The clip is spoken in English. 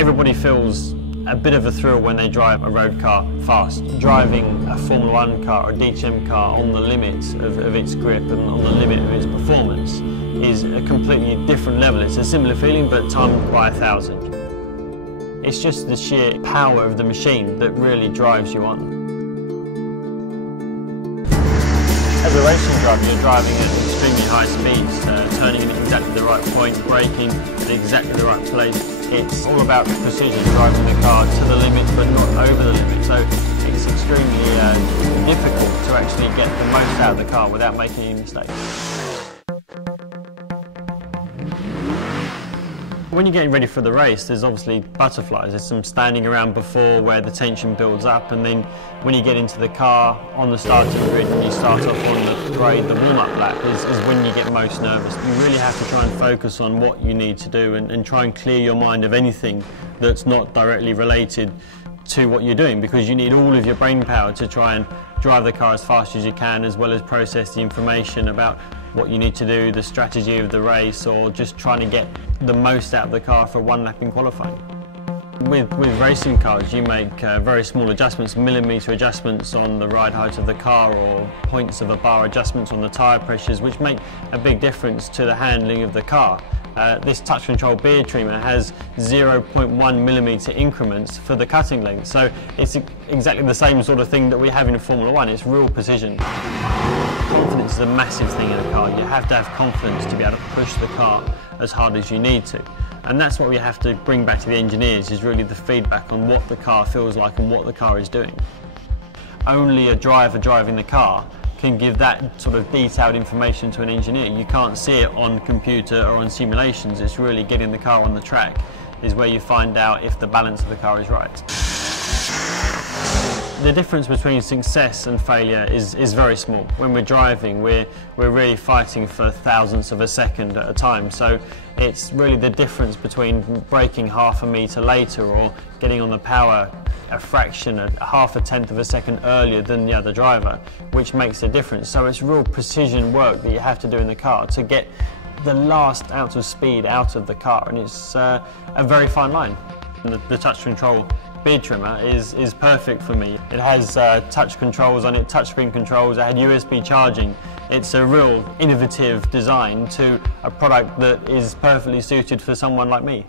Everybody feels a bit of a thrill when they drive a road car fast. Driving a Formula 1 car or a DTM car on the limit of its grip and on the limit of its performance is a completely different level. It's a similar feeling but timed by 1,000. It's just the sheer power of the machine that really drives you on. As a racing driver, you're driving at extremely high speeds, turning in exactly the right point, braking at exactly the right place. It's all about precision, driving the car to the limit but not over the limit. So it's extremely difficult to actually get the most out of the car without making any mistakes. When you're getting ready for the race, there's obviously butterflies. There's some standing around before where the tension builds up, and then when you get into the car on the starting grid and you start off on the parade, the warm-up lap is when you get most nervous. You really have to try and focus on what you need to do and try and clear your mind of anything that's not directly related to what you're doing, because you need all of your brain power to try and drive the car as fast as you can, as well as process the information about what you need to do, the strategy of the race, or just trying to get the most out of the car for one lap in qualifying. With racing cars, you make very small adjustments, millimetre adjustments on the ride height of the car, or points of a bar adjustments on the tyre pressures, which make a big difference to the handling of the car. This touch control beard trimmer has 0.1 millimetre increments for the cutting length, so it's exactly the same sort of thing that we have in Formula 1. It's real precision. Confidence is a massive thing in a car. You have to have confidence to be able to push the car as hard as you need to. And that's what we have to bring back to the engineers, is really the feedback on what the car feels like and what the car is doing. Only a driver driving the car can give that sort of detailed information to an engineer. You can't see it on computer or on simulations. It's really getting the car on the track is where you find out if the balance of the car is right. The difference between success and failure is very small. When we're driving, we're really fighting for thousandths of a second at a time. So it's really the difference between braking half a metre later or getting on the power a fraction, half a tenth of a second earlier than the other driver, which makes a difference. So it's real precision work that you have to do in the car to get the last ounce of speed out of the car, and it's a very fine line. The touch control beard trimmer is perfect for me. It has touch controls on it, touchscreen controls, it had USB charging. It's a real innovative design to a product that is perfectly suited for someone like me.